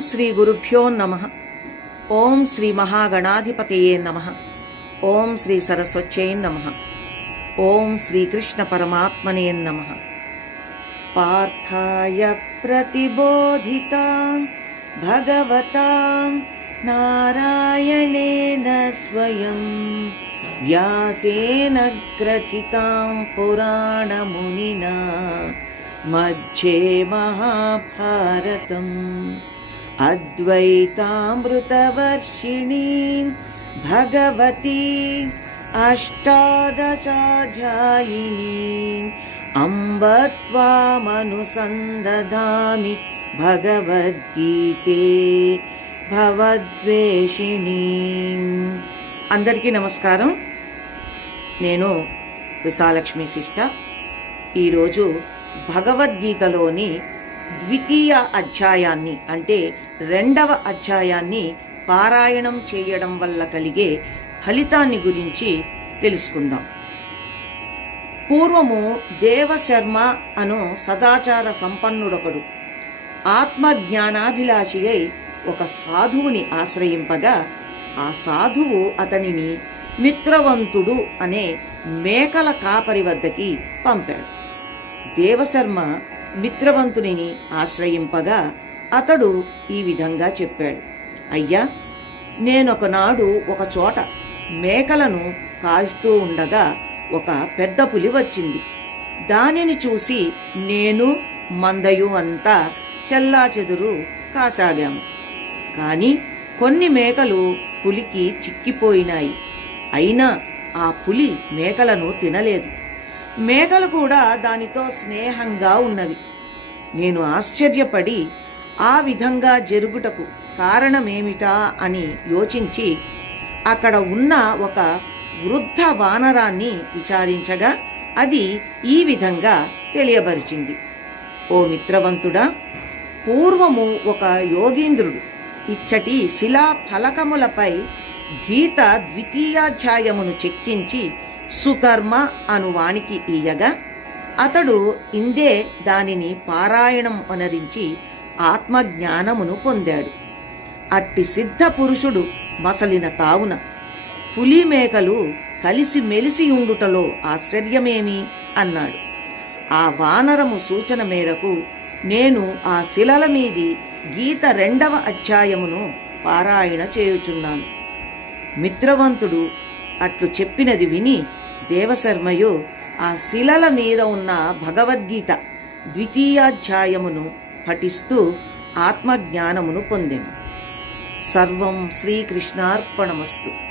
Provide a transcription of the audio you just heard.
శ్రీ గురుభ్యో నమ ఓం శ్రీ మహాగణాధిపతయే నమ ఓం శ్రీ సరస్వత్యై నమ ఓం శ్రీకృష్ణ పరమాత్మనే నమ పార్థాయ ప్రతిబోధితాం భగవతాం నారాయణేన స్వయం వ్యాసేన గ్రథితాం పురాణమునినా मध्ये महाभारतम् अद्वैतामृतवर्षिणीं भगवती अष्टादशाध्यायिनीम् अम्ब त्वामनुसन्दधामि భగవద్గీతే భవద్వేషిణి అందరికీ నమస్కారం నేను విశాలక్ష్మి శిష్ట ఈరోజు భగవద్గీతలోని ద్వితీయ అధ్యాయాన్ని అంటే రెండవ అధ్యాయాన్ని పారాయణం చేయడం వల్ల కలిగే ఫలితాన్ని గురించి తెలుసుకుందాం. పూర్వము దేవశర్మ అను సదాచార సంపన్నుడొకడు. ఆత్మజ్ఞానాభిలాషి అయి ఒక సాధువుని ఆశ్రయింపగా ఆ సాధువు అతనిని మిత్రవంతుడు అనే మేకల కాపరి వద్దకి పంపాడు. దేవశర్మ మిత్రవంతుని ఆశ్రయింపగా అతడు ఈ విధంగా చెప్పాడు. అయ్యా నేనొకనాడు ఒక చోట మేకలను కాయిస్తూ ఉండగా ఒక పెద్ద పులి వచ్చింది. దానిని చూసి నేను మందయు అంతా చెల్లాచెదురు కాసాగాము కాని కొన్ని మేకలు పులికి చిక్కిపోయినాయి. అయినా ఆ పులి మేకలను తినలేదు. మేకలు కూడా దానితో స్నేహంగా ఉన్నవి. నేను ఆశ్చర్యపడి ఆ విధంగా జరుగుటకు కారణమేమిటా అని యోచించి అక్కడ ఉన్న ఒక వృద్ధ వానరాన్ని విచారించగా అది ఈ విధంగా తెలియబరిచింది. ఓ మిత్రవంతుడా పూర్వము ఒక యోగీంద్రుడు. ఇచ్చటి శిలా ఫలకములపై గీత ద్వితీయాధ్యాయమును చెక్కించి సుకర్మ అను వానికి ఇయ్యగా అతడు ఇందే దానిని పారాయణం అనరించి ఆత్మజ్ఞానమును పొందాడు. అట్టి సిద్ధ పురుషుడు మసలిన తావున పులి మేకలు కలిసి మెలిసి ఉండుటలో ఆశ్చర్యమేమి? అన్నాడు. ఆ వానరము సూచన మేరకు నేను ఆ శిలల మీది గీత రెండవ అధ్యాయమును పారాయణ చేయుచున్నాను. మిత్రవంతుడు అట్లు చెప్పినది విని దేవశర్మయు ఆ శిలల మీద ఉన్న భగవద్గీత ద్వితీయాధ్యాయమును పఠిస్తూ ఆత్మజ్ఞానమును పొందెను. సర్వం శ్రీకృష్ణార్పణమస్తు.